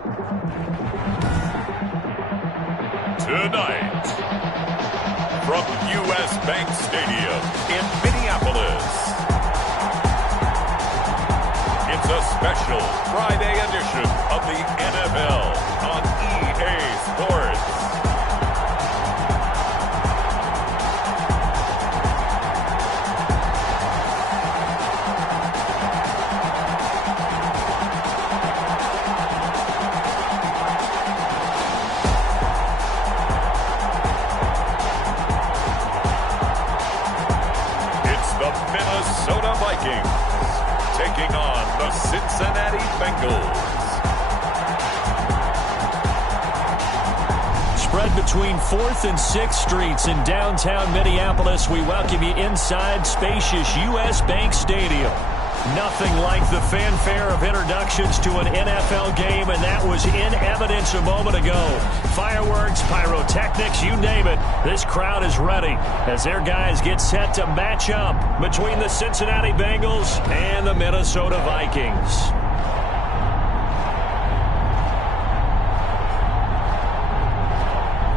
Tonight, from U.S. Bank Stadium in Minneapolis, it's a special Friday edition of the NFL on EA Sports. Minnesota Vikings taking on the Cincinnati Bengals. Spread between 4th and 6th Streets in downtown Minneapolis. We welcome you inside spacious U.S. Bank Stadium. Nothing like the fanfare of introductions to an NFL game, and that was in evidence a moment ago. Fireworks, pyrotechnics, you name it. This crowd is ready as their guys get set to match up between the Cincinnati Bengals and the Minnesota Vikings.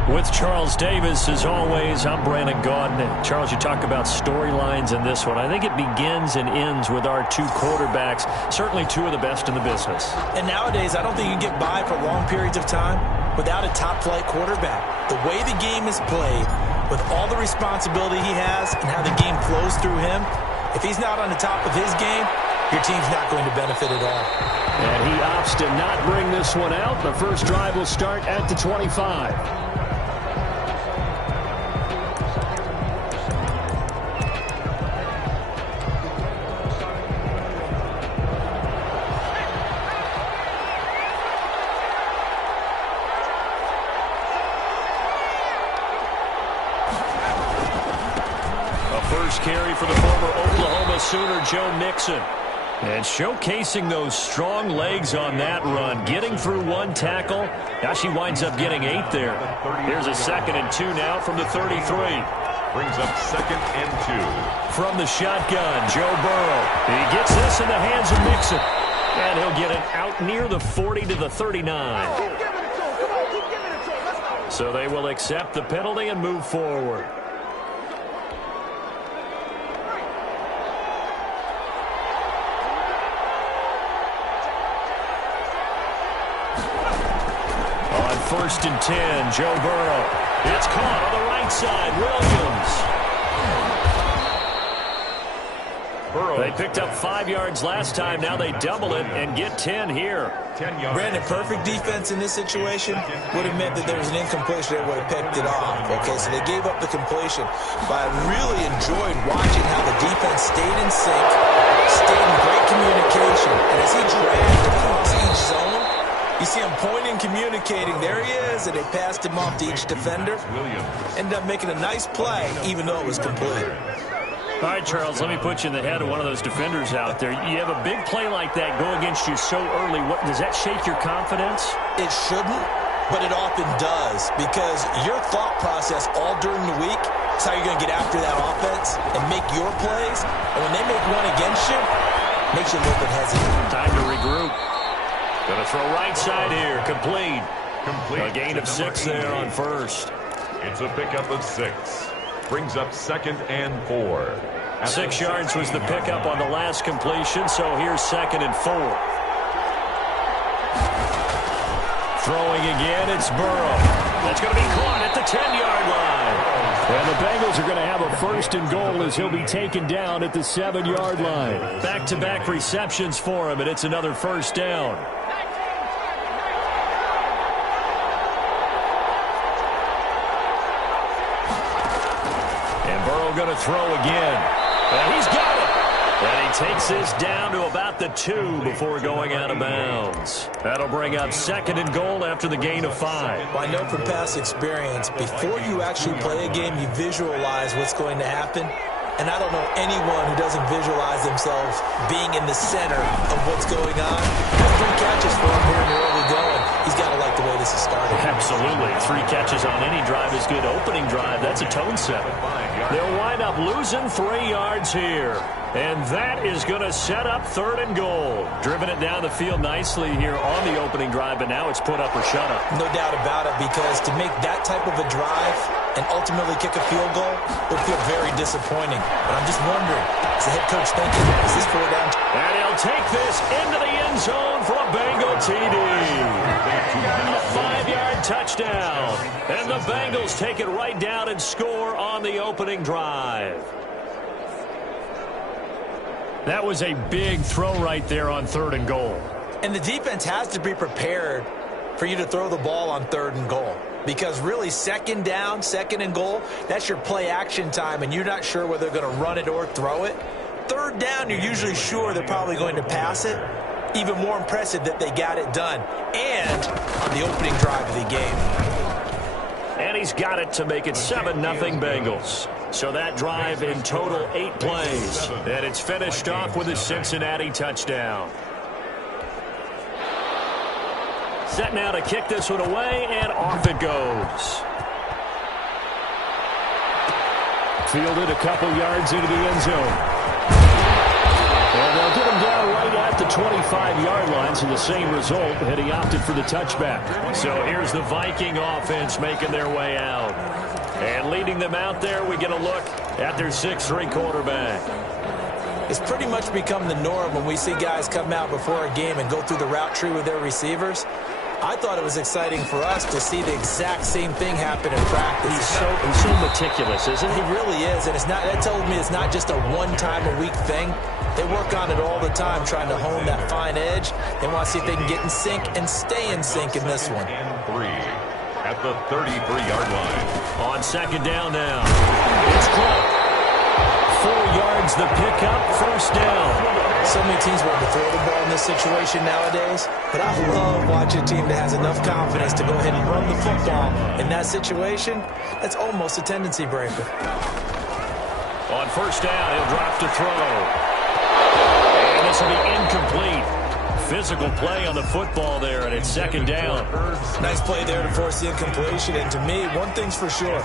With Charles Davis, as always, I'm Brandon Gaudin. Charles, you talk about storylines in this one. I think it begins and ends with our two quarterbacks, certainly two of the best in the business. And nowadays, I don't think you can get by for long periods of time without a top-flight quarterback. The way the game is played, with all the responsibility he has and how the game flows through him, if he's not on the top of his game, your team's not going to benefit at all. And he opts to not bring this one out. The first drive will start at the 25. Carry for the former Oklahoma Sooner, Joe Mixon. And showcasing those strong legs on that run. Getting through one tackle. Now she winds up getting 8 there. Here's a 2nd and 2 now from the 33. Brings up 2nd and 2. From the shotgun, Joe Burrow. He gets this in the hands of Mixon. And he'll get it out near the 40 to the 39. So they will accept the penalty and move forward. First and 10, Joe Burrow. It's caught on the right side, Williams. Burrow. They picked up 5 yards last time. Now they double it and get 10 here. 10 yards. Brandon, perfect defense in this situation would have meant that there was an incompletion that would have picked it off. Okay, so they gave up the completion. But I really enjoyed watching how the defense stayed in sync, stayed in great communication. And as he dragged across each zone, you see him pointing, communicating. There he is, and they passed him off to each defender. Ended up making a nice play, even though it was complete. All right, Charles, let me put you in the head of one of those defenders out there. You have a big play like that go against you so early. Does that shake your confidence? It shouldn't, but it often does, because your thought process all during the week is how you're going to get after that offense and make your plays. And when they make one against you, it makes you a little bit hesitant. Time to regroup. Going to throw right side here. Complete. A gain of 6 there on first. It's a pickup of 6. Brings up 2nd and 4. 6 yards was the pickup on the last completion, so here's 2nd and 4. Throwing again, it's Burrow. That's going to be caught at the 10-yard line. And the Bengals are going to have a 1st and goal as he'll be taken down at the 7-yard line. Back-to-back receptions for him, and it's another 1st down. Going to throw again. And he's got it. And he takes this down to about the 2 before going out of bounds. That'll bring up 2nd and goal after the gain of 5. Well, I know from past experience, before you actually play a game, you visualize what's going to happen. And I don't know anyone who doesn't visualize themselves being in the center of what's going on. That's 3 catches for him here in the early going. He's got to like the way this is starting. Absolutely. 3 catches on any drive is Bengals' good opening drive. That's a tone setter. They'll wind up losing 3 yards here. And that is going to set up 3rd and goal. Driven it down the field nicely here on the opening drive, but now it's put up or shut up. No doubt about it, because to make that type of a drive and ultimately kick a field goal would feel very disappointing. But I'm just wondering, is the head coach thinking, is this 4 down? And he'll take this into the end zone for a Bengal TD. A 5-yard touchdown. And the Bengals take it right down and score on the opening drive. That was a big throw right there on 3rd and goal. And the defense has to be prepared for you to throw the ball on 3rd and goal. Because really, 2nd down, 2nd and goal, that's your play action time, and you're not sure whether they're going to run it or throw it. 3rd down, you're usually sure they're probably going to pass it. Even more impressive that they got it done. And on the opening drive of the game. And he's got it to make it 7-0 Bengals. So that drive in total 8 plays. And it's finished off with a Cincinnati touchdown. Set now to kick this one away, and off it goes. Fielded a couple yards into the end zone. And they'll get him down right at the 25-yard line, so the same result had he opted for the touchback. So here's the Viking offense making their way out. And leading them out there, we get a look at their 6'3" quarterback. It's pretty much become the norm when we see guys come out before a game and go through the route tree with their receivers. I thought it was exciting for us to see the exact same thing happen in practice. He's so meticulous, isn't he? He really is, and that tells me it's not just a one-time-a-week thing. They work on it all the time, trying to hone that fine edge. They want to see if they can get in sync and stay in sync in this one. And 3 at the 33-yard line. On 2nd down now. It's Clark. 4 yards the pickup, 1st down. So many teams want to throw the ball in this situation nowadays, but I love watching a team that has enough confidence to go ahead and run the football. In that situation, that's almost a tendency breaker. On 1st down, he'll drop to throw. And this will be incomplete. Physical play on the football there, and it's 2nd down. Nice play there to force the incompletion. And to me, one thing's for sure.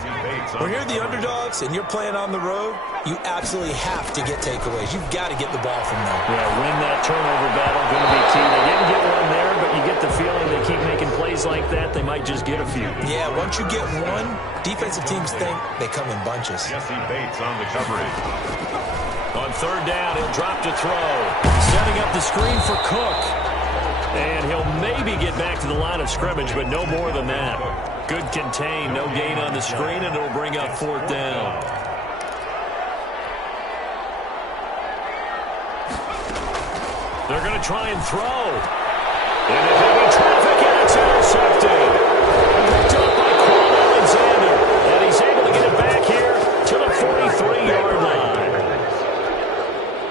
When you're the underdogs and you're playing on the road, you absolutely have to get takeaways. You've got to get the ball from them. Yeah, win that turnover battle, going to be key. They didn't get one there, but you get the feeling they keep making plays like that, they might just get a few. Yeah, once you get one, defensive teams think they come in bunches. Jesse Bates on the coverage. On 3rd down, he'll drop to throw. Setting up the screen for Cook. And he'll maybe get back to the line of scrimmage, but no more than that. Good contain, no gain on the screen, and it'll bring up 4th down. They're going to try and throw. Into heavy traffic, and it's intercepted. Picked up by Quan Alexander. And he's able to get it back here to the 43-yard line.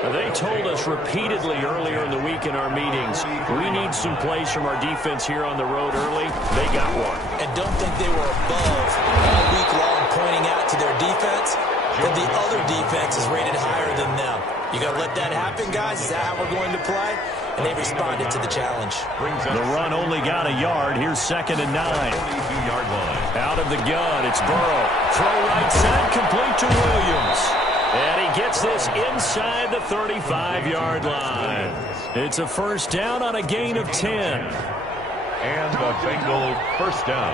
They told us repeatedly earlier in the week in our meetings, we need some plays from our defense here on the road early. They got one. And don't think they were above all week long pointing out to their defense that the other defense is rated higher than them. You got to let that happen, guys. Is that how we're going to play? And they responded to the challenge. The run only got a yard. Here's 2nd and 9. 22-yard line. Out of the gun, it's Burrow. Throw right side, complete to Williams. And he gets this inside the 35-yard line. It's a 1st down on a gain of 10. And a Bengal 1st down.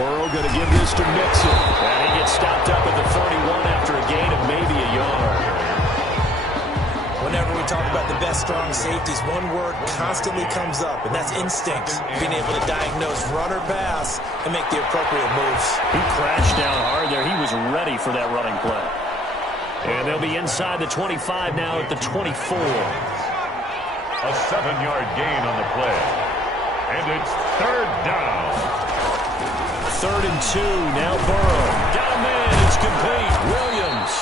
Burrow going to give this to Mixon. And he gets stopped up at the 31 after a gain of maybe a yard. Whenever we talk about the best strong safeties, one word constantly comes up, and that's instinct. Being able to diagnose run or pass and make the appropriate moves. He crashed down hard there. He was ready for that running play. And they'll be inside the 25 now at the 24. A 7-yard gain on the play. And it's 3rd down. 3rd and 2. Now Burrow. Got him in. It's complete. Williams.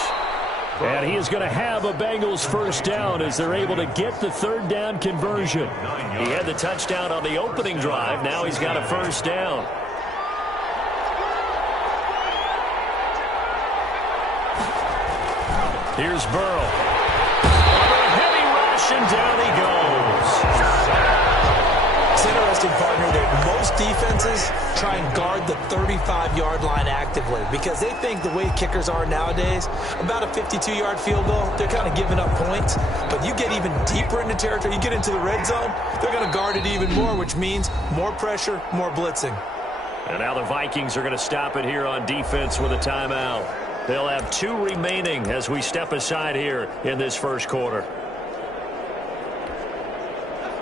And he is going to have a Bengals 1st down as they're able to get the 3rd down conversion. He had the touchdown on the opening drive. Now he's got a 1st down. Here's Burrow. Under a heavy rush, and down he goes. It's interesting, partner, that most defenses try and guard the 35-yard line actively because they think the way kickers are nowadays, about a 52-yard field goal, they're kind of giving up points. But you get even deeper into territory, you get into the red zone, they're going to guard it even more, which means more pressure, more blitzing. And now the Vikings are going to stop it here on defense with a timeout. They'll have 2 remaining as we step aside here in this first quarter.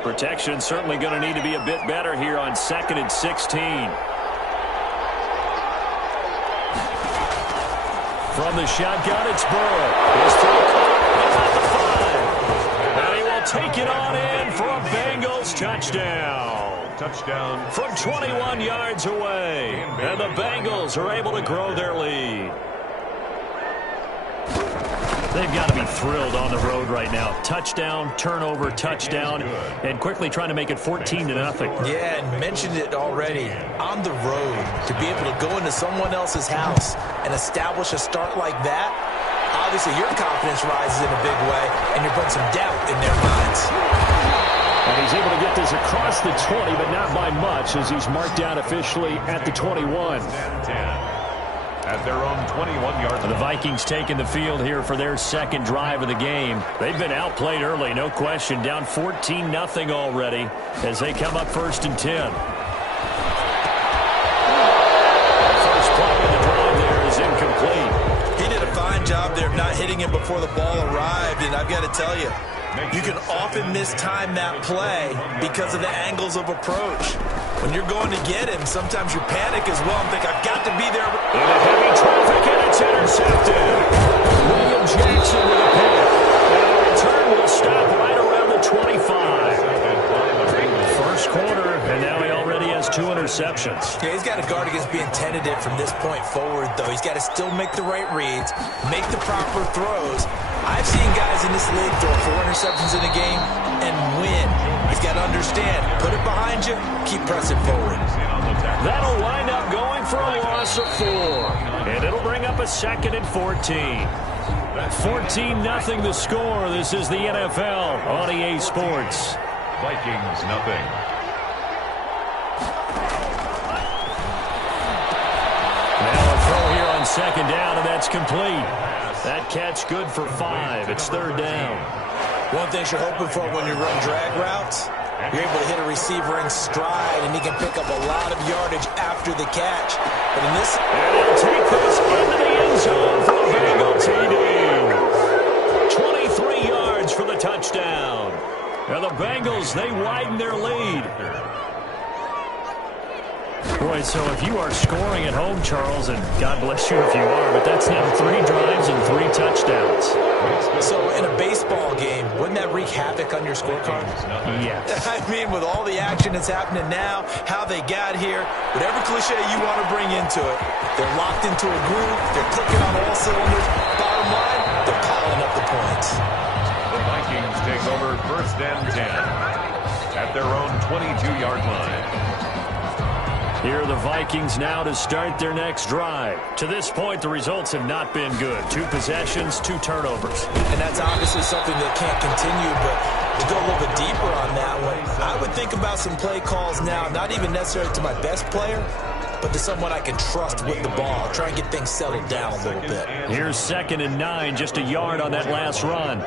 Protection certainly going to need to be a bit better here on 2nd and 16. From the shotgun, it's Burrow. His throw caught the 5. And he will take it on in for a Bengals touchdown. Touchdown. From 21 yards away. And the Bengals are able to grow their lead. They've got to be thrilled on the road right now. Touchdown, turnover, touchdown, and quickly trying to make it 14-0. Yeah, and mentioned it already. On the road, to be able to go into someone else's house and establish a start like that, obviously your confidence rises in a big way, and you're putting some doubt in their minds. And he's able to get this across the 20, but not by much, as he's marked down officially at the 21. At their own 21-yard line. The Vikings taking the field here for their second drive of the game. They've been outplayed early, no question. Down 14-0 already as they come up 1st and 10. First play of the drive there is incomplete. He did a fine job there of not hitting him before the ball arrived, and I've got to tell you, you can often mistime that play because of the angles of approach. When you're going to get him, sometimes you panic as well and think, I've got to be there. In a heavy traffic, and it's intercepted. William Jackson with a pick. And the return will stop right around the 25. First quarter, and now he already has 2 interceptions. Yeah, he's got to guard against being tentative from this point forward, though. He's got to still make the right reads, make the proper throws. I've seen guys in this league throw 4 interceptions in a game and win. He's got to understand, put it behind you, keep pressing forward. That'll wind up going for a loss of 4. And it'll bring up a 2nd and 14. 14-0 the score. This is the NFL on EA Sports. Vikings nothing. Now a throw here on 2nd down, and that's complete. That catch good for 5. It's 3rd down. One thing you're hoping for when you run drag routes, you're able to hit a receiver in stride, and he can pick up a lot of yardage after the catch. But in this... And he'll take this into the end zone for a Bengal TD. 23 yards for the touchdown. And the Bengals, they widen their lead. Boy, so if you are scoring at home, Charles, and God bless you if you are, but that's now 3 drives and 3 touchdowns. So in a baseball game, wouldn't that wreak havoc on your scorecard? Yes. I mean, with all the action that's happening now, how they got here, whatever cliche you want to bring into it, they're locked into a groove, they're clicking on all cylinders. Bottom line, they're piling up the points. The Vikings take over 1st and 10 at their own 22-yard line. Here are the Vikings now to start their next drive. To this point, the results have not been good. 2 possessions, 2 turnovers. And that's obviously something that can't continue, but to go a little bit deeper on that one, I would think about some play calls now, not even necessarily to my best player, but to someone I can trust with the ball. Try and get things settled down a little bit. Here's 2nd and 9, just a yard on that last run.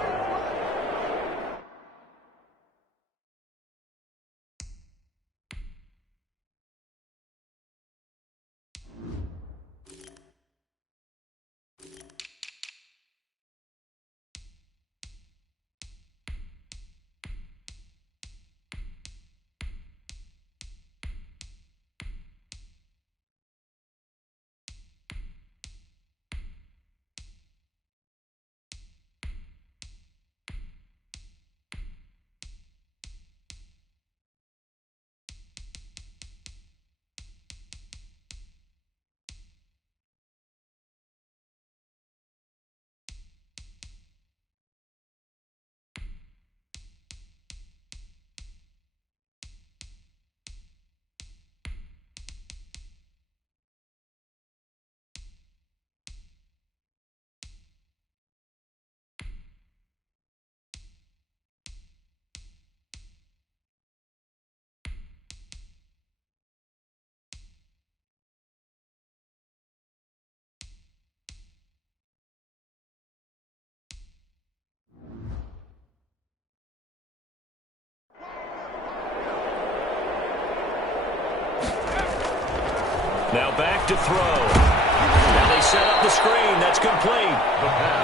Now back to throw. Now they set up the screen. That's complete.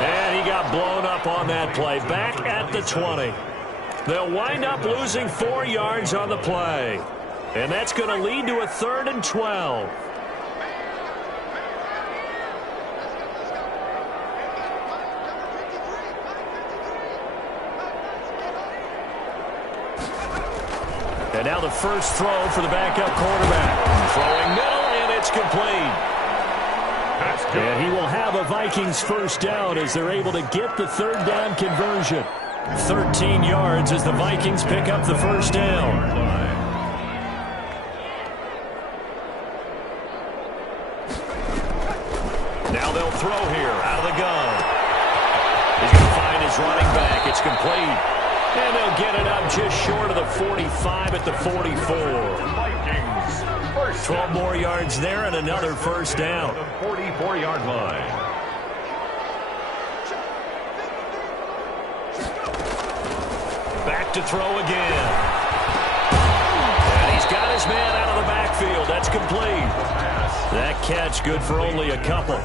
And he got blown up on that play. Back at the 20. They'll wind up losing 4 yards on the play. And that's going to lead to a 3rd and 12. And now the first throw for the backup quarterback. Throwing middle, and it's complete. And he will have a Vikings first down as they're able to get the 3rd down conversion. 13 yards as the Vikings pick up the first down. Now they'll throw here out of the gun. He's going to find his running back. It's complete. And they'll get it up just short of the 45 at the 44. 12 more yards there and another first down. The 44-yard line. Back to throw again. And he's got his man out of the backfield. That's complete. That catch good for only a couple.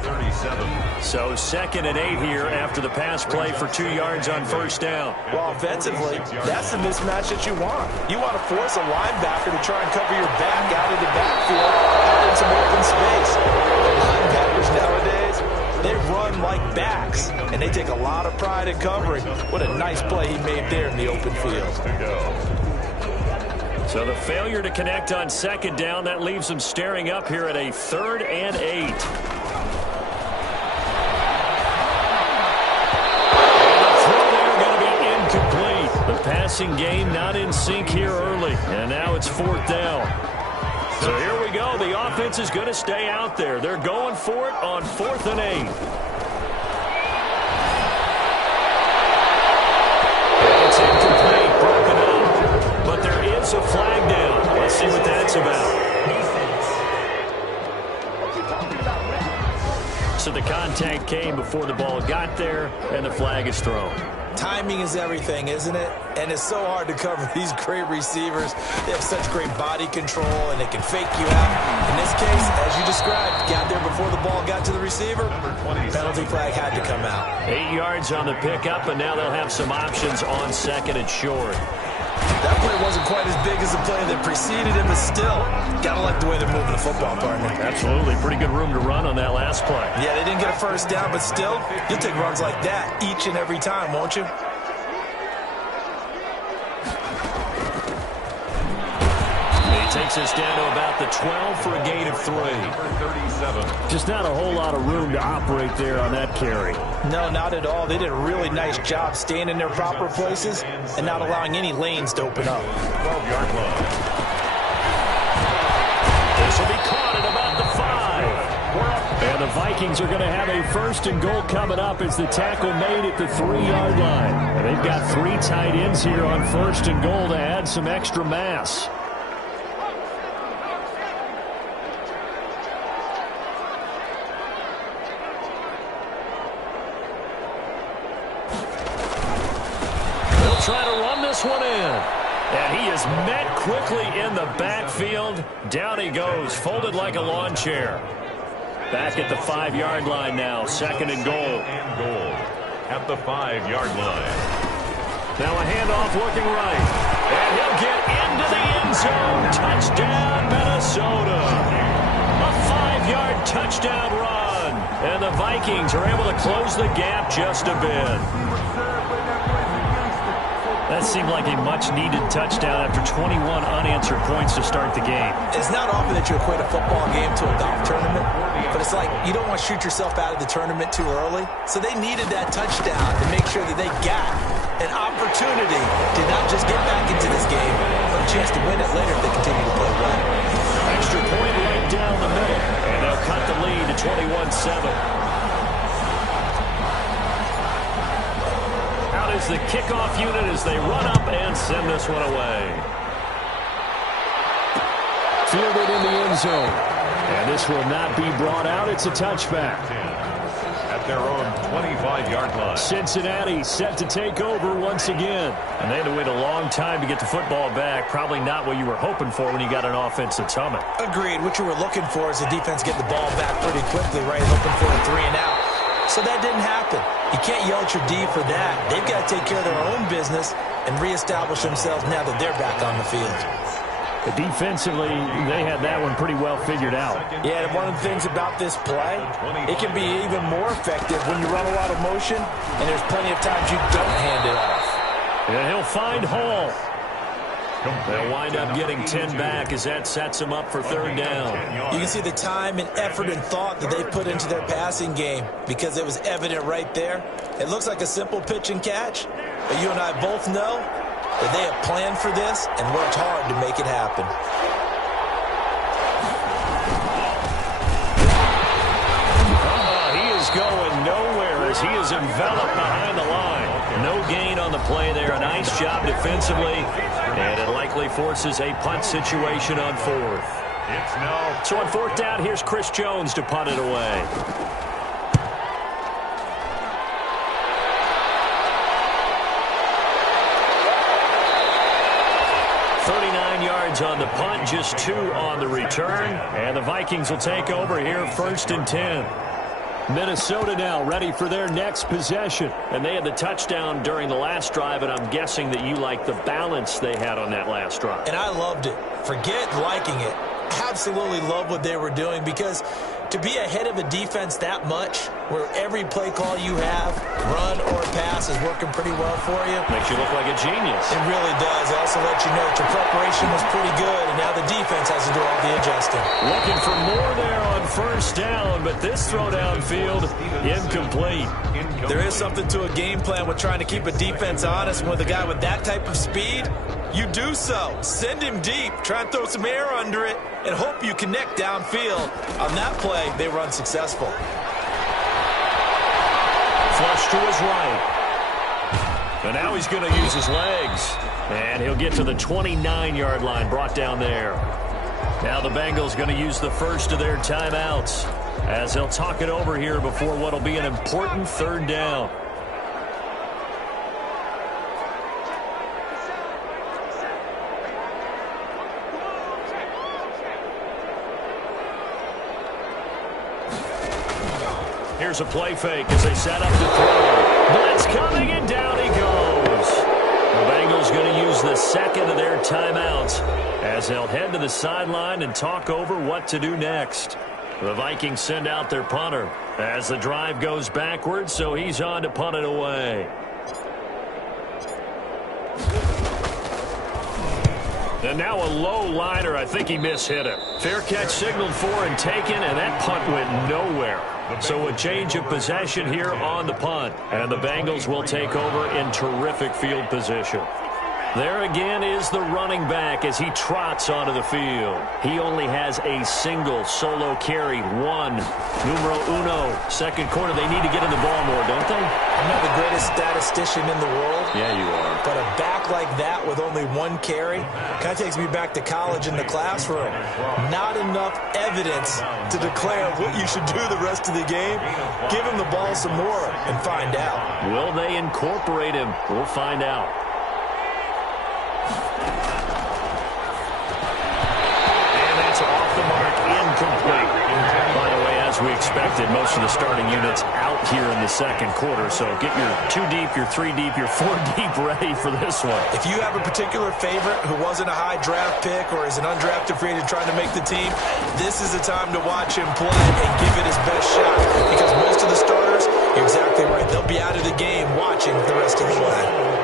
So 2nd and 8 here after the pass play for 2 yards on first down. Well, offensively, that's the mismatch that you want. You want to force a linebacker to try and cover your back out of the backfield, out in some open space. Linebackers nowadays, they run like backs, and they take a lot of pride in covering. What a nice play he made there in the open field. So the failure to connect on 2nd down, that leaves them staring up here at a 3rd and 8. And the throw there going to be incomplete. The passing game not in sync here early. And now it's 4th down. So here we go. The offense is going to stay out there. They're going for it on 4th and 8. It's incomplete, broken up. But there is a flag down. Let's see what that's about. So the contact came before the ball got there, and the flag is thrown. Timing is everything, isn't it? And it's so hard to cover these great receivers. They have such great body control, and they can fake you out. In this case, as you described, got there before the ball got to the receiver. Penalty flag had to come out. 8 yards on the pickup, and now they'll have some options on 2nd and short. That play wasn't quite as big as the play that preceded it, but still, gotta like the way they're moving the football, partner. Absolutely. Pretty good room to run on that last play. Yeah, they didn't get a first down, but still, you'll take runs like that each and every time, won't you? He takes us down to about the 12 for a gain of 3. Just not a whole lot of room to operate there on that carry. No, not at all. They did a really nice job staying in their proper places and not allowing any lanes to open up. 12-yard line. This will be caught at about the 5. And the Vikings are going to have a 1st and goal coming up as the tackle made at the 3-yard line. And they've got 3 tight ends here on 1st and goal to add some extra mass. Try to run this one in. And he is met quickly in the backfield. Down he goes, folded like a lawn chair. Back at the 5-yard line now, 2nd and goal. At the 5-yard line. Now a handoff looking right. And he'll get into the end zone. Touchdown, Minnesota. A 5-yard touchdown run. And the Vikings are able to close the gap just a bit. That seemed like a much-needed touchdown after 21 unanswered points to start the game. It's not often that you equate a football game to a golf tournament, but it's like you don't want to shoot yourself out of the tournament too early. So they needed that touchdown to make sure that they got an opportunity to not just get back into this game, but a chance to win it later if they continue to play well. Extra point right down the middle, and they'll cut the lead to 21-7. Is the kickoff unit as they run up and send this one away. Fielded in the end zone. And this will not be brought out. It's a touchback. At their own 25-yard line. Cincinnati set to take over once again. And they had to wait a long time to get the football back. Probably not what you were hoping for when you got an offense that's humming. Agreed. What you were looking for is the defense getting the ball back pretty quickly, right? Hoping for a 3-and-out. So that didn't happen. You can't yell at your D for that. They've got to take care of their own business and reestablish themselves now that they're back on the field. But defensively, they had that one pretty well figured out. Yeah, and one of the things about this play, it can be even more effective when you run a lot of motion, and there's plenty of times you don't hand it off. And he'll find Hall. They'll wind up getting 10 back as that sets them up for third down. You can see the time and effort and thought that they put into their passing game because it was evident right there. It looks like a simple pitch and catch, but you and I both know that they have planned for this and worked hard to make it happen. He is going nowhere as he is enveloped behind the line. No gain on the play there. A nice job defensively, and it likely forces a punt situation on fourth. So on fourth down, here's Chris Jones to punt it away. On the punt, just 2 on the return, and the Vikings will take over here first and 10. Minnesota now ready for their next possession, and they had the touchdown during the last drive, and I'm guessing that you like the balance they had on that last drive. And I loved it. Forget liking it. Absolutely love what they were doing, because to be ahead of a defense that much, where every play call you have, run or pass, is working pretty well for you. Makes you look like a genius. It really does. It also lets you know that your preparation was pretty good, and now the defense has to do all the adjusting. Looking for more there on first down, but this throw downfield, incomplete. There is something to a game plan with trying to keep a defense honest. With a guy with that type of speed, you do so. Send him deep. Try and throw some air under it and hope you connect downfield. On that play, they were unsuccessful. Flush to his right. And now he's going to use his legs. And he'll get to the 29-yard line, brought down there. Now the Bengals going to use the first of their timeouts as they'll talk it over here before what will be an important third down. Here's a play fake as they set up the throw. Blitz coming, and down he goes. The Bengals going to use the second of their timeouts as they'll head to the sideline and talk over what to do next. The Vikings send out their punter as the drive goes backwards, so he's on to punt it away. And now a low liner. I think he mishit it. Fair catch signaled for and taken, and that punt went nowhere. So a change of possession here on the punt, and the Bengals will take over in terrific field position. There again is the running back as he trots onto the field. He only has a single solo carry, one. Numero uno, second quarter. They need to get in the ball more, don't they? I'm not the greatest statistician in the world. Yeah, you are. But a back like that with only one carry kind of takes me back to college in the classroom. Not enough evidence to declare what you should do the rest of the game. Give him the ball some more and find out. Will they incorporate him? We'll find out. Off the mark, incomplete. By the way, as we expected, most of the starting units out here in the second quarter. So get your 2 deep, your 3 deep, your 4 deep ready for this one. If you have a particular favorite who wasn't a high draft pick or is an undrafted free agent trying to make the team, this is the time to watch him play and give it his best shot. Because most of the starters, you're exactly right, they'll be out of the game watching the rest of the way.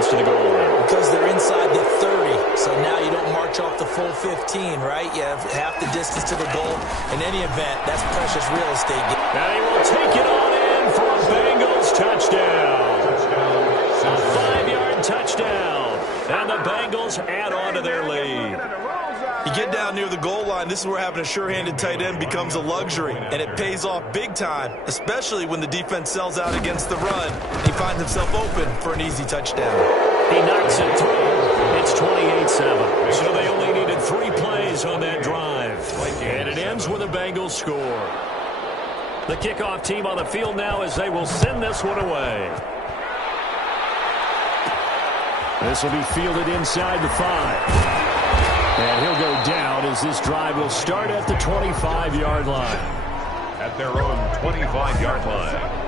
To the goal line. Because they're inside the 30, so now you don't march off the full 15, right? You have half the distance to the goal. In any event, that's precious real estate. And he will take it on in for a Bengals touchdown. A 5-yard touchdown. And the Bengals add on to their lead. You get down near the goal line, this is where having a sure-handed tight end becomes a luxury, and it pays off big time, especially when the defense sells out against the run. He finds himself open for an easy touchdown. He knocks it through. It's 28-7. So they only needed 3 plays on that drive. And it ends with a Bengals score. The kickoff team on the field now as they will send this one away. This will be fielded inside the 5. And he'll go down as this drive will start at the 25-yard line. At their own 25-yard line.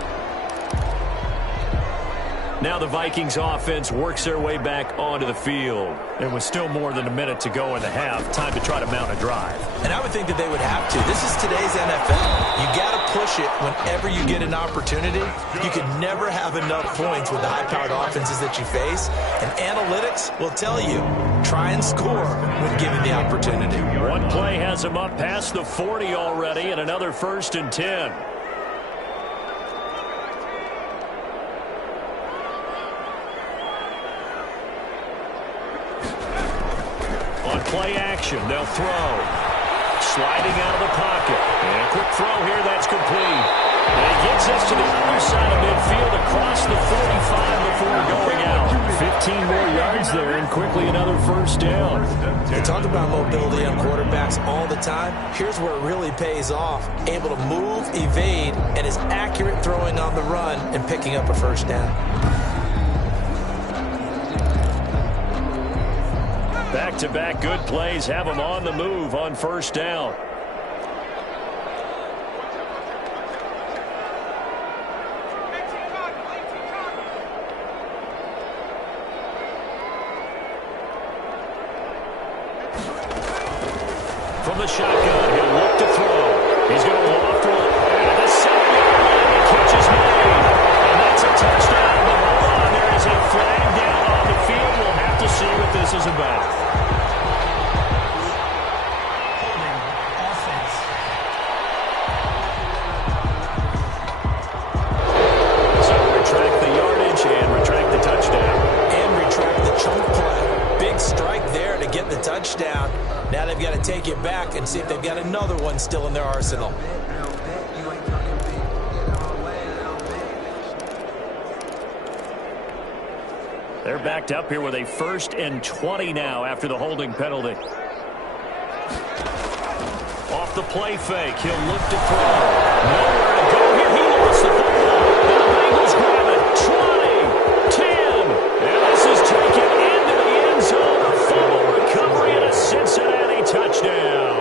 Now the Vikings offense works their way back onto the field. There was still more than a minute to go in the half. Time to try to mount a drive. And I would think that they would have to. This is today's NFL. You got to push it whenever you get an opportunity. You can never have enough points with the high-powered offenses that you face. And analytics will tell you, try and score when given the opportunity. One play has him up past the 40 already, and another 1st and 10. Play action. They'll throw. Sliding out of the pocket. And a quick throw here. That's complete. And he gets us to the other side of midfield across the 45 before going out. 15 more yards there and quickly another 1st down. They talk about mobility on quarterbacks all the time. Here's where it really pays off. Able to move, evade, and is accurate throwing on the run and picking up a 1st down. Back-to-back good plays have them on the move on 1st down. From the shotgun, he'll look to throw. He's going to loft it. And the 7-yard line, the catch is made. And that's a touchdown. But hold on, there is a flag down on the field. We'll have to see what this is about. Touchdown. Now they've got to take it back and see if they've got another one still in their arsenal. They're backed up here with a 1st and 20 now after the holding penalty. Off the play fake. He'll look to throw. Nowhere to go here. He lost the football. And the Bengals grab it. 20, 10. And this is taken into the end zone. A fumble recovery and a Cincinnati touchdown.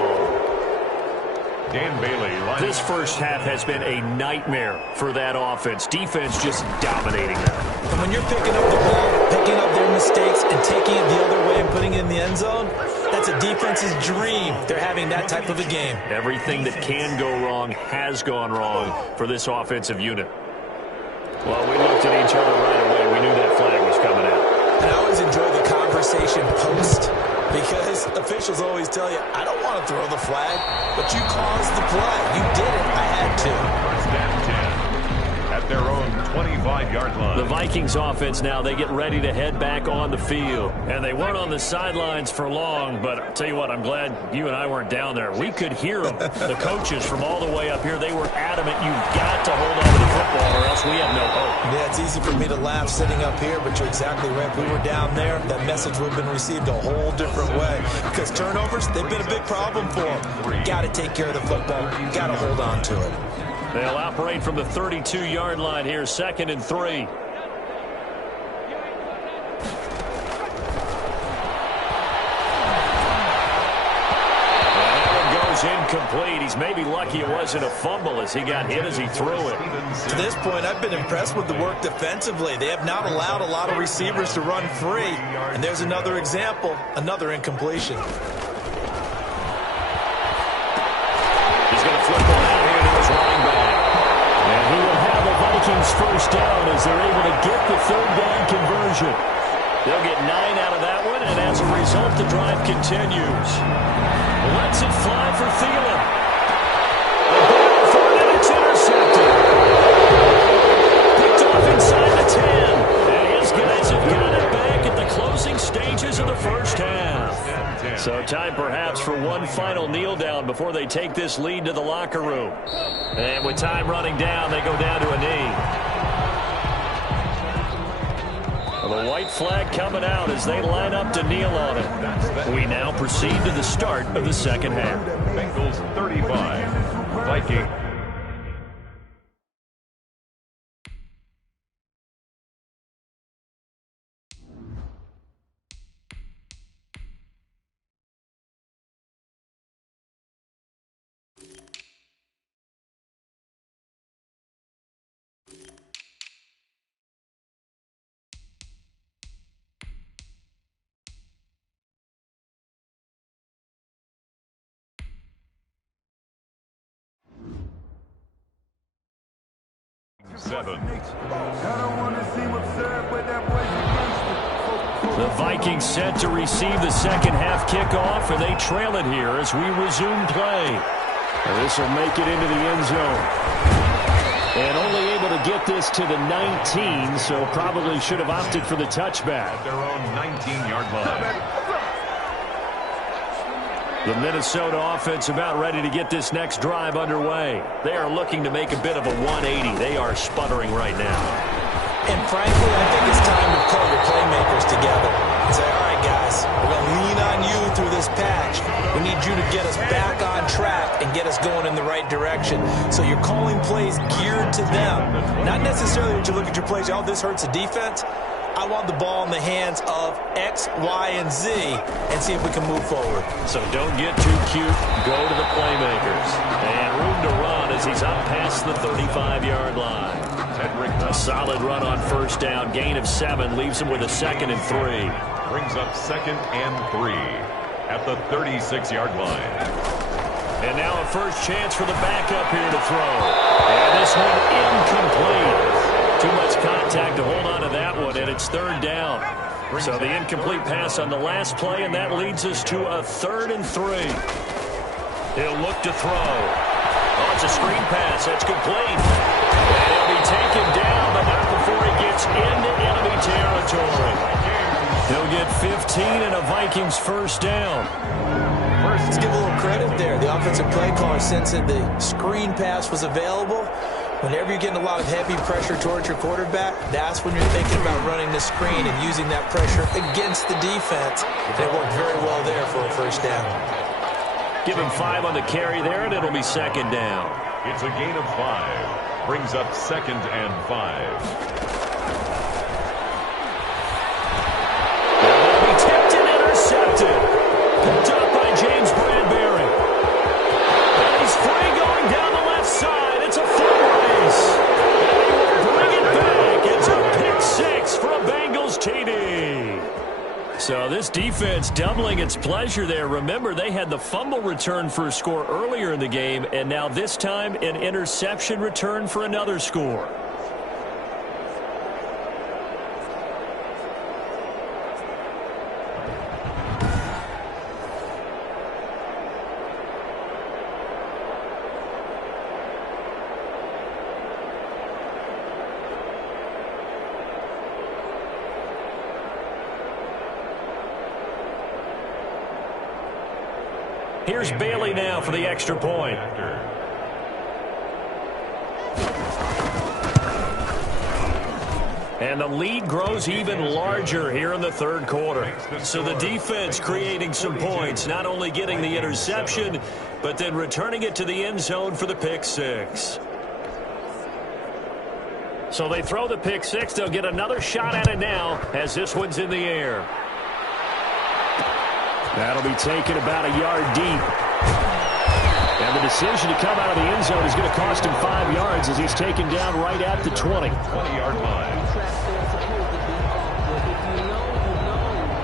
Dan Bailey. This 1st half has been a nightmare for that offense. Defense just dominating them. And when you're picking up the ball, picking up their mistakes, and taking it the other way and putting it in the end zone, that's a defense's dream. They're having that type of a game. Everything that can go wrong has gone wrong for this offensive unit. Well, we looked at each other right away. We knew that flag was coming out. And I always enjoy the conversation post, because officials always tell you, I don't want to throw the flag, but you caused the play. You did it. I had to. 1st and 10. At their own 25-yard line. The Vikings offense now, they get ready to head back on the field. And they weren't on the sidelines for long, but I'll tell you what, I'm glad you and I weren't down there. We could hear them. The coaches from all the way up here, they were adamant, you've got to hold on to the football or else we have no hope. Yeah, it's easy for me to laugh sitting up here, but you're exactly right. If we were down there, that message would have been received a whole different way. Because turnovers, they've been a big problem for them. Got to take care of the football. Got to hold on to it. They'll operate from the 32-yard line here, 2nd and 3. Incomplete. He's maybe lucky it wasn't a fumble as he got hit as he threw it. To this point, I've been impressed with the work defensively. They have not allowed a lot of receivers to run free. And there's another example, another incompletion. He's going to flip one out here to his running back. And he will have the Vikings 1st down as they're able to get the 3rd down conversion. They'll get 9 out of that one, and as a result, the drive continues. Lets it fly for Thielen. The battle for it, and it's intercepted. Picked off inside the 10. And his guys have got it back at the closing stages of the 1st half. So time perhaps for one final kneel down before they take this lead to the locker room. And with time running down, they go down to a knee. The white flag coming out as they line up to kneel on it. We now proceed to the start of the second half. Bengals 35, Vikings. The Vikings set to receive the second half kickoff, and they trail it here as we resume play. This will make it into the end zone. And only able to get this to the 19, so probably should have opted for the touchback. At their own 19-yard line. The Minnesota offense about ready to get this next drive underway. They are looking to make a bit of a 180. They are sputtering right now. And frankly, I think it's time to call your playmakers together and say, all right, guys, we're going to lean on you through this patch. We need you to get us back on track and get us going in the right direction. So you're calling plays geared to them. Not necessarily that you look at your plays, oh, this hurts the defense. I want the ball in the hands of X, Y, and Z and see if we can move forward. So don't get too cute. Go to the playmakers. And room to run as he's up past the 35-yard line. A solid run on first down. Gain of 7 leaves him with a 2nd and 3. Brings up 2nd and 3 at the 36-yard line. And now a first chance for the backup here to throw. And this one incomplete. Too much contact to hold on to that one, and it's 3rd down. So the incomplete pass on the last play, and that leads us to a 3rd and 3. He'll look to throw. Oh, it's a screen pass. That's complete. And he'll be taken down, but not before he gets into enemy territory. He'll get 15 and a Vikings first down. Let's give a little credit there. The offensive play caller sensed that the screen pass was available. Whenever you're getting a lot of heavy pressure towards your quarterback, that's when you're thinking about running the screen and using that pressure against the defense. And it worked very well there for a first down. Give him 5 on the carry there, and it'll be 2nd down. It's a gain of 5. Brings up 2nd and 5. They'll be tipped and intercepted. Picked up by James Bradbury. And he's free going down the left side. It's a foot race. And he will bring it back. It's a pick 6 for a Bengals TD. So this defense doubling its pleasure there. Remember, they had the fumble return for a score earlier in the game, and now this time an interception return for another score. Here's Bailey now for the extra point. And the lead grows even larger here in the 3rd quarter. So the defense creating some points, not only getting the interception, but then returning it to the end zone for the pick 6. So they throw the pick 6. They'll get another shot at it now as this one's in the air. That'll be taken about a yard deep. And the decision to come out of the end zone is going to cost him 5 yards as he's taken down right at the 20-yard line.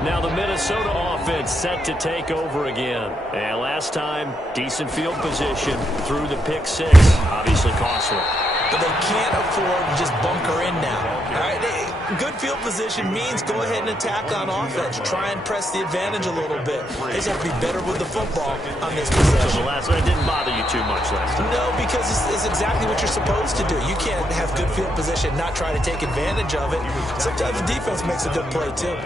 Now the Minnesota offense set to take over again. And last time, decent field position through the pick 6. Obviously costly. But they can't afford to just bunker in now. All right, good field position means go ahead and attack on offense. Try and press the advantage a little bit. They just have to be better with the football on this possession. So the last one didn't bother you too much last time. No, because it's exactly what you're supposed to do. You can't have good field position, not try to take advantage of it. Sometimes the defense makes a good play, too.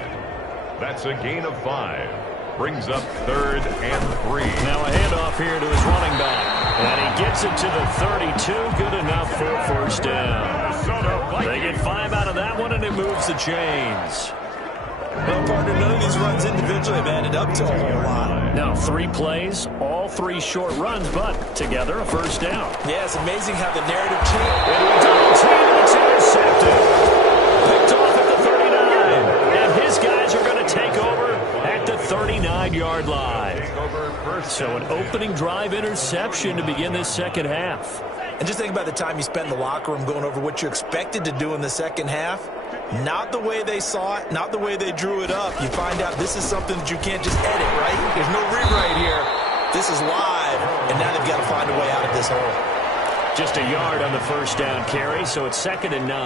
That's a gain of 5. Brings up 3rd and 3. Now a handoff here to his running back. And he gets it to the 32. Good enough for a first down. They get 5 out of that one, and it moves the chains. Well, partner, none of these runs individually have added up to a whole lot. Now 3 plays, all 3 short runs, but together a first down. Yeah, it's amazing how the narrative changed. Double team, it's intercepted. Picked off at the 39. And his guys are going to take over at the 39-yard line. So an opening drive interception to begin this second half. And just think about the time you spent in the locker room going over what you expected to do in the second half. Not the way they saw it, not the way they drew it up. You find out this is something that you can't just edit, right? There's no rewrite here. This is live, and now they've got to find a way out of this hole. Just a yard on the first down carry, so it's 2nd and 9.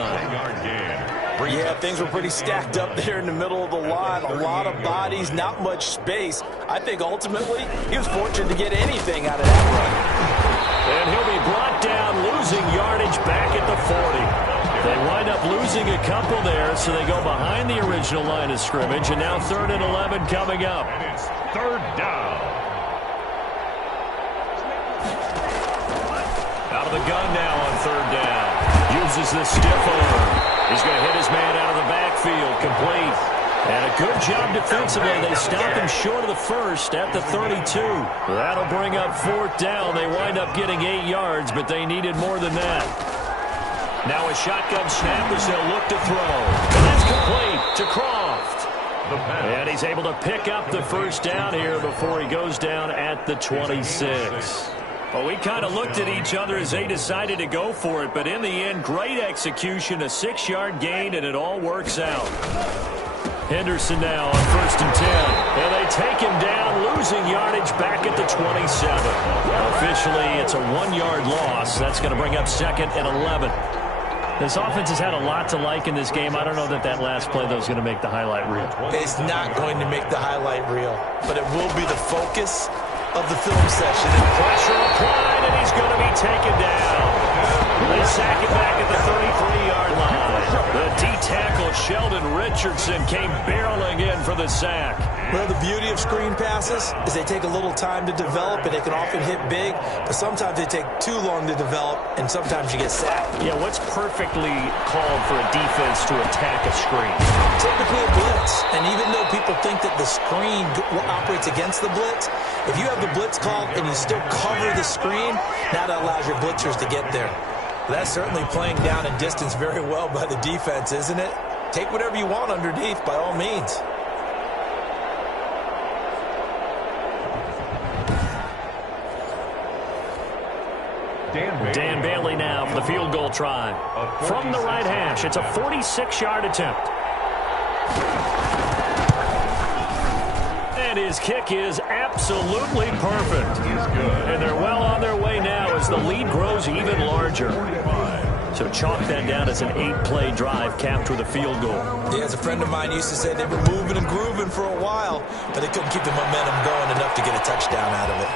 Yeah, things were pretty stacked up there in the middle of the line. A lot of bodies, not much space. I think ultimately he was fortunate to get anything out of that run. And he'll be brought down, losing yardage back at the 40. They wind up losing a couple there, so they go behind the original line of scrimmage, and now 3rd and 11 coming up. And it's 3rd down. Out of the gun now on 3rd down. Uses the stiff arm. He's going to hit his man out of the backfield, complete. And a good job defensively. They stop him short of the first at the 32. That'll bring up 4th down. They wind up getting 8 yards, but they needed more than that. Now a shotgun snap as they'll look to throw. And that's complete to Croft. And he's able to pick up the first down here before he goes down at the 26. Well, we kind of looked at each other as they decided to go for it, but in the end, great execution, a 6-yard gain, and it all works out. Henderson now on 1st and 10. And they take him down, losing yardage back at the 27. Officially, it's a 1-yard loss. That's going to bring up 2nd and 11. This offense has had a lot to like in this game. I don't know that last play, though, is going to make the highlight reel. It's not going to make the highlight reel, but it will be the focus of the film session. And pressure applied, and he's going to be taken down. They sack it back at the 33-yard line. The D-tackle, Sheldon Richardson, came barreling in for the sack. Well, the beauty of screen passes is they take a little time to develop, and they can often hit big, but sometimes they take too long to develop, and sometimes you get sacked. Yeah, what's perfectly called for a defense to attack a screen? Typically a blitz, and even though people think that the screen operates against the blitz, if you have the blitz called and you still cover the screen, now that allows your blitzers to get there. That's certainly playing down and distance very well by the defense, isn't it? Take whatever you want underneath, by all means. Dan Bailey now for the field goal try. From the right hash, it's a 46-yard attempt. And his kick is absolutely perfect. And they're well on their way now as the lead grows even larger. So chalk that down as an 8-play drive capped with a field goal. Yeah, as a friend of mine used to say, they were moving and grooving for a while, but they couldn't keep the momentum going enough to get a touchdown out of it.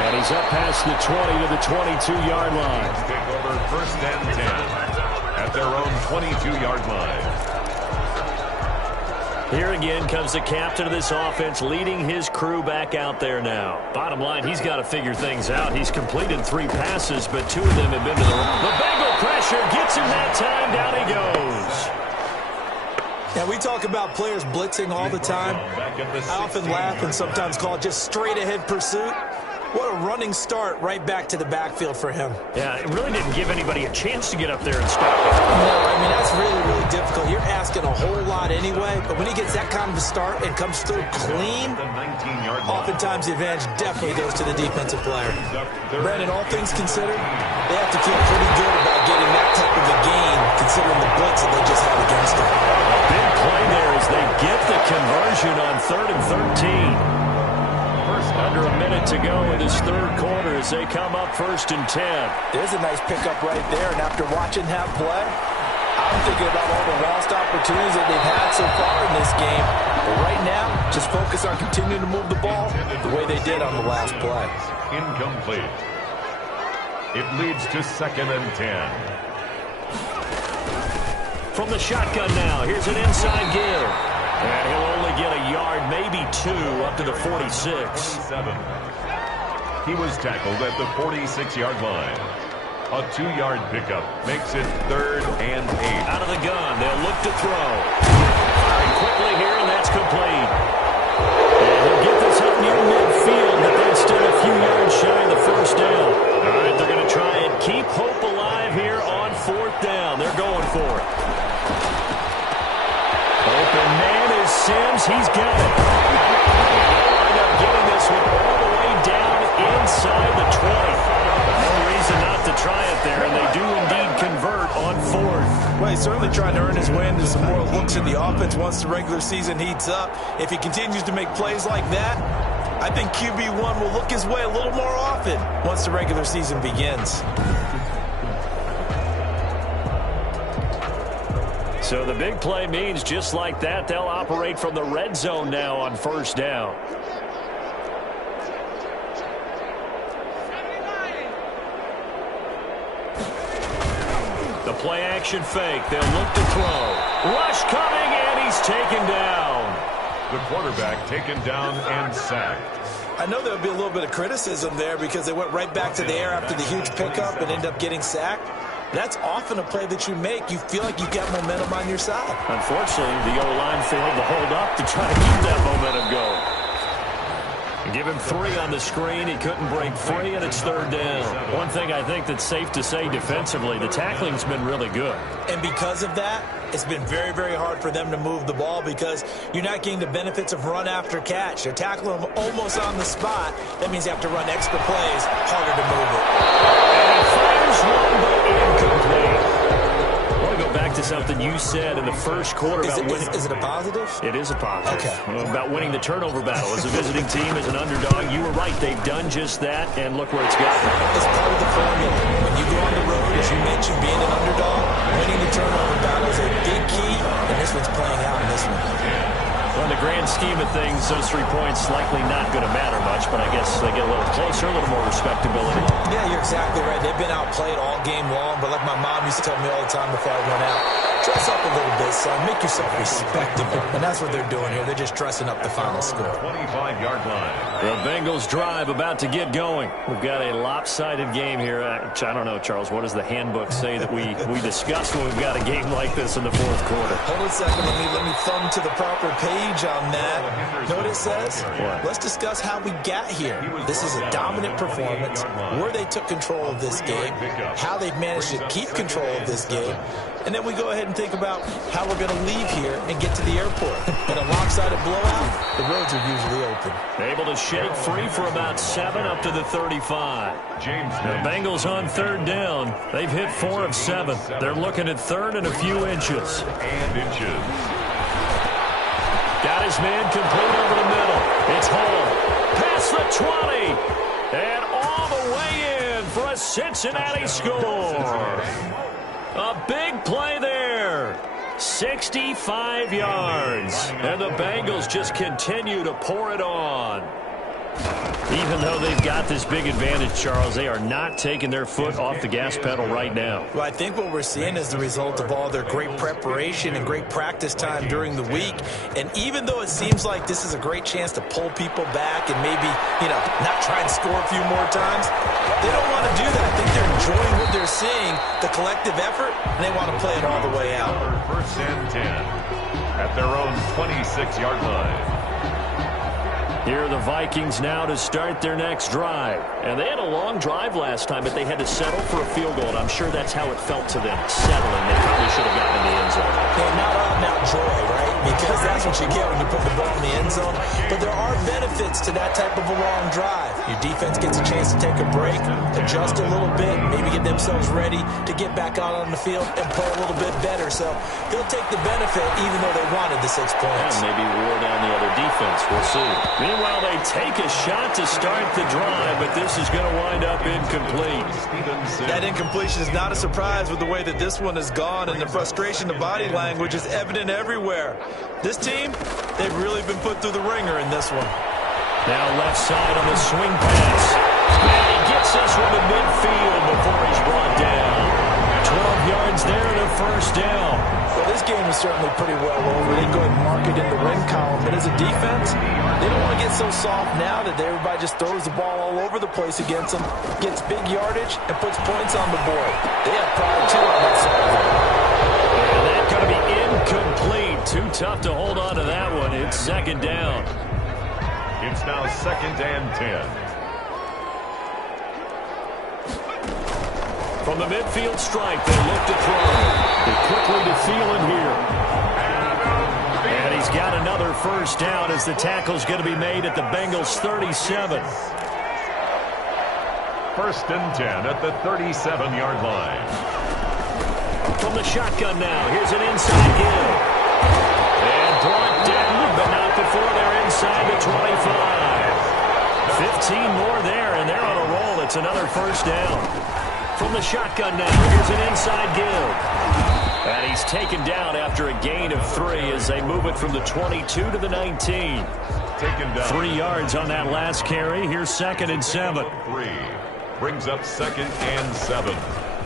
And he's up past the 20 to the 22-yard line. Take over 1st and 10 at their own 22-yard line. Here again comes the captain of this offense, leading his crew back out there now. Bottom line, he's got to figure things out. He's completed 3 passes, but 2 of them have been to the right. The Bengal pressure gets him that time. Down he goes. Yeah, we talk about players blitzing all the time. I often laugh and sometimes call it just straight-ahead pursuit. What a running start right back to the backfield for him. Yeah, it really didn't give anybody a chance to get up there and stop it. No, I mean, that's really, really difficult. You're asking a whole lot anyway, but when he gets that kind of a start and comes through clean, oftentimes the advantage definitely goes to the defensive player. Brandon, all things considered, they have to feel pretty good about getting that type of a gain considering the blitz that they just had against them. Big play there as they get the conversion on 3rd and 13. Under a minute to go in this 3rd quarter as they come up 1st and 10. There's a nice pickup right there, and after watching that play, I'm thinking about all the lost opportunities that they've had so far in this game. But right now, just focus on continuing to move the ball the way they did on the last play. Incomplete. It leads to 2nd and 10. From the shotgun now, here's an inside give. And he'll only get a yard, maybe 2, up to the 46. He was tackled at the 46-yard line. A 2-yard pickup makes it 3rd and 8. Out of the gun, they'll look to throw. Firing quickly here, and that's complete. And he'll get this up near midfield, but then still a few yards shy of the first down. All right, they're going to try and keep hope alive here on 4th down. They're going for it. Open man is Sims. He's got it. They'll end up getting this one all the way down inside the 20. No reason not to try it there, and they do indeed convert on 4th. Well, he's certainly trying to earn his way into some more looks in the offense once the regular season heats up. If he continues to make plays like that, I think QB1 will look his way a little more often once the regular season begins. So the big play means just like that, they'll operate from the red zone now on 1st down. The play action fake. They'll look to throw. Rush coming, and he's taken down. The quarterback taken down and sacked. I know there'll be a little bit of criticism there because they went right back to the air after the huge pickup and end up getting sacked. That's often a play that you make. You feel like you've got momentum on your side. Unfortunately, the O-line failed to hold up to try to keep that momentum going. Give him 3 on the screen. He couldn't break free, and it's 3rd down. One thing I think that's safe to say defensively, the tackling's been really good. And because of that, it's been very, very hard for them to move the ball because you're not getting the benefits of run after catch. They're tackling them almost on the spot. That means you have to run extra plays, harder to move it. And he fires one, but incomplete. I want to go back to something you said in the first quarter about winning. Is it a positive? It is a positive. Okay. About winning the turnover battle. As a visiting team, as an underdog, you were right. They've done just that, and look where it's gotten. It's part of the formula. When you go on the road, as you mentioned, being an underdog, winning the turnover battle is a big key, and this one's playing out in this one. Well, in the grand scheme of things, those 3 points likely not going to matter much, but I guess they get a little closer, a little more respectability. Yeah, you're exactly right. They've been outplayed all game long, but like my mom used to tell me all the time before I went out, dress up a little bit, son. Make yourself respectable. And that's what they're doing here. They're just dressing up the final score. 25-yard line. The Bengals drive about to get going. We've got a lopsided game here. I don't know, Charles, what does the handbook say that we discuss when we've got a game like this in the 4th quarter? Hold on a second. Let me thumb to the proper page on that. Know what it says? What? Let's discuss how we got here. This is a dominant performance, where they took control of this game, how they've managed to keep control of this game, and then we go ahead and think about how we're going to leave here and get to the airport. In a lopsided blowout, the roads are usually open. Able to shake free for about 7 up to the 35. The Bengals on 3rd down. They've hit 4 of 7. They're looking at 3rd and a few inches. Got his man complete over the middle. It's Hall. Past the 20. And all the way in for a Cincinnati score. A big play there. 65 yards. And the Bengals just continue to pour it on. Even though they've got this big advantage, Charles, they are not taking their foot off the gas pedal right now. Well, I think what we're seeing is the result of all their great preparation and great practice time during the week. And even though it seems like this is a great chance to pull people back and maybe, not try and score a few more times, they don't want to do that. I think they're enjoying what they're seeing, the collective effort, and they want to play it all the way out. 1st and 10 at their own 26-yard line. Here are the Vikings now to start their next drive. And they had a long drive last time, but they had to settle for a field goal, and I'm sure that's how it felt to them, settling. They probably should have gotten in the end zone. Yeah, not out-and-out joy, right? Because that's what you get when you put the ball in the end zone. But there are benefits to that type of a long drive. Your defense gets a chance to take a break, adjust a little bit, maybe get themselves ready to get back out on the field and play a little bit better. So they'll take the benefit even though they wanted the 6 points. And maybe wore down the other defense. We'll see. Meanwhile, they take a shot to start the drive, but this is going to wind up incomplete. That incompletion is not a surprise with the way that this one has gone, and the frustration, the body language is evident everywhere. This team, they've really been put through the ringer in this one. Now left side on the swing pass. And he gets this one to midfield before he's brought down. 12 yards there and a 1st down. Well, this game is certainly pretty well over. They go ahead and mark it in the win column. But as a defense, they don't want to get so soft now that everybody just throws the ball all over the place against them, gets big yardage, and puts points on the board. They have pride, too, on that side of it. And that's going to be incomplete. Too tough to hold on to that one. It's second down. It's now 2nd and 10. From the midfield stripe, they look to throw. They quickly to Thielen here. And he's got another first down as the tackle's going to be made at the Bengals' 37. 1st and 10 at the 37-yard line. From the shotgun now, here's an inside give. And brought down, but not before they're inside the 25. 15 more there, and they're on a roll. It's another first down. From the shotgun now, here's an inside give. And he's taken down after a gain of 3 as they move it from the 22 to the 19. Taken down. 3 yards on that last carry. Here's 2nd and 7. 3. Brings up 2nd and 7.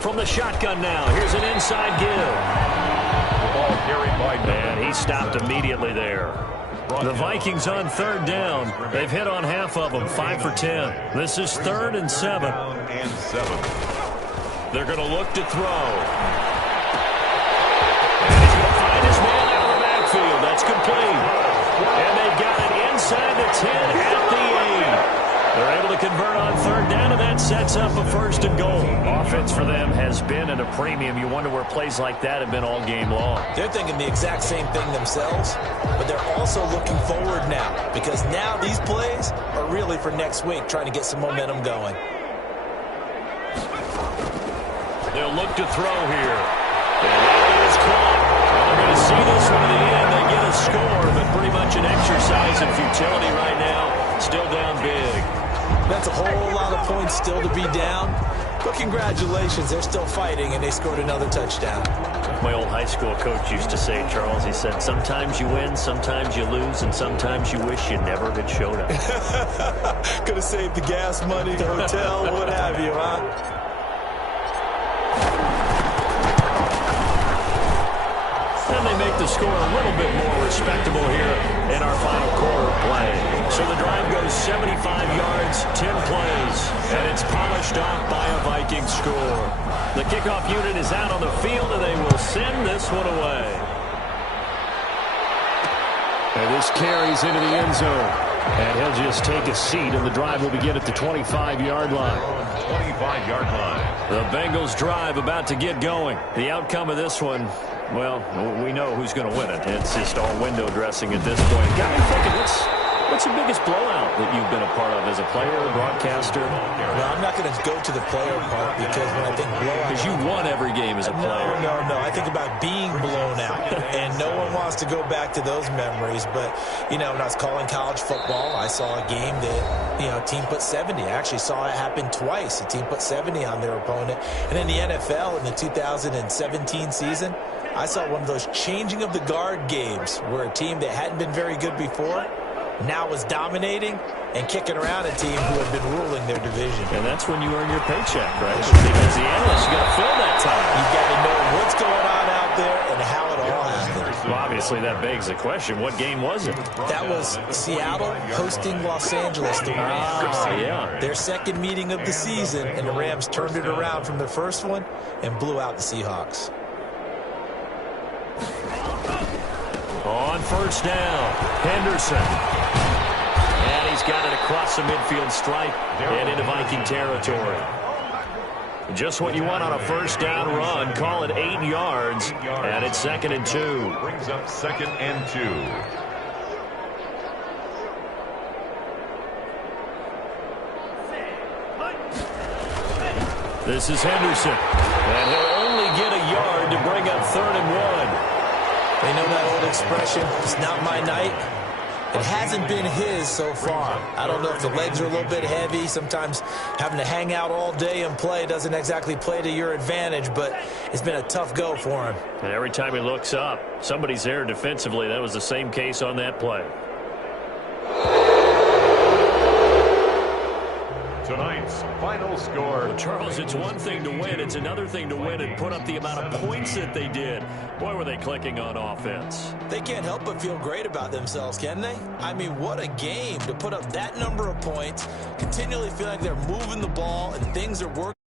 From the shotgun now, here's an inside give. The ball carried by And he stopped immediately there. The Vikings on 3rd down. They've hit on half of them, 5 for 10. This is 3rd and 7. And 7. They're going to look to throw. And he's going to find his man out of the backfield. That's complete. And they've got it inside the 10 at the 8. They're able to convert on 3rd down, and that sets up a 1st and goal. Offense for them has been at a premium. You wonder where plays like that have been all game long. They're thinking the exact same thing themselves, but they're also looking forward now because now these plays are really for next week, trying to get some momentum going. They'll look to throw here. And that is caught. Well, they're going to see this one to the end. They get a score, but pretty much an exercise in futility right now. Still down big. That's a whole lot of points still to be down. But congratulations, they're still fighting, and they scored another touchdown. My old high school coach used to say, Charles, he said, sometimes you win, sometimes you lose, and sometimes you wish you never had showed up. Could have saved the gas money, the hotel, what have you, huh? And they make the score a little bit more respectable here in our final quarter of play. So the drive goes 75 yards, 10 plays, and it's polished off by a Viking score. The kickoff unit is out on the field, and they will send this one away. And this carries into the end zone. And he'll just take a seat, and the drive will begin at the 25-yard line. 25-yard line. The Bengals drive about to get going. The outcome of this one, well, we know who's going to win it. It's just all window dressing at this point. Got me thinking, what's the biggest blowout that you've been a part of as a player or broadcaster? No, I'm not going to go to the player part because when I think blowout... Because you won every game as a player. No. I think about being blown out. And no one wants to go back to those memories. But, you know, when I was calling college football, I saw a game that, you know, a team put 70. I actually saw it happen twice. A team put 70 on their opponent. And in the NFL, in the 2017 season, I saw one of those changing of the guard games where a team that hadn't been very good before now was dominating and kicking around a team who had been ruling their division. And that's when you earn your paycheck, right? Because the analyst, you got to fill that time. You got to know what's going on out there and how it all happened. Well, obviously, that begs the question, what game was it? That was Seattle hosting Los Angeles. Their second meeting of the season, and the Rams turned it around from the first one and blew out the Seahawks. On first down, Henderson. And he's got it across the midfield stripe and into Viking territory. Just what you want on a first down run. Call it 8 yards, and it's 2nd and 2. Brings up 2nd and 2. This is Henderson. And he'll only get a yard to bring up 3rd and 1. They know that old expression, it's not my night. It hasn't been his so far. I don't know if the legs are a little bit heavy. Sometimes having to hang out all day and play doesn't exactly play to your advantage, but it's been a tough go for him. And every time he looks up, somebody's there defensively. That was the same case on that play. tonight's final score. Well, Charles, it's one thing to win. It's another thing to win and put up the amount of points that they did. Boy, were they clicking on offense. They can't help but feel great about themselves, can they? I mean, what a game to put up that number of points, continually feel like they're moving the ball and things are working.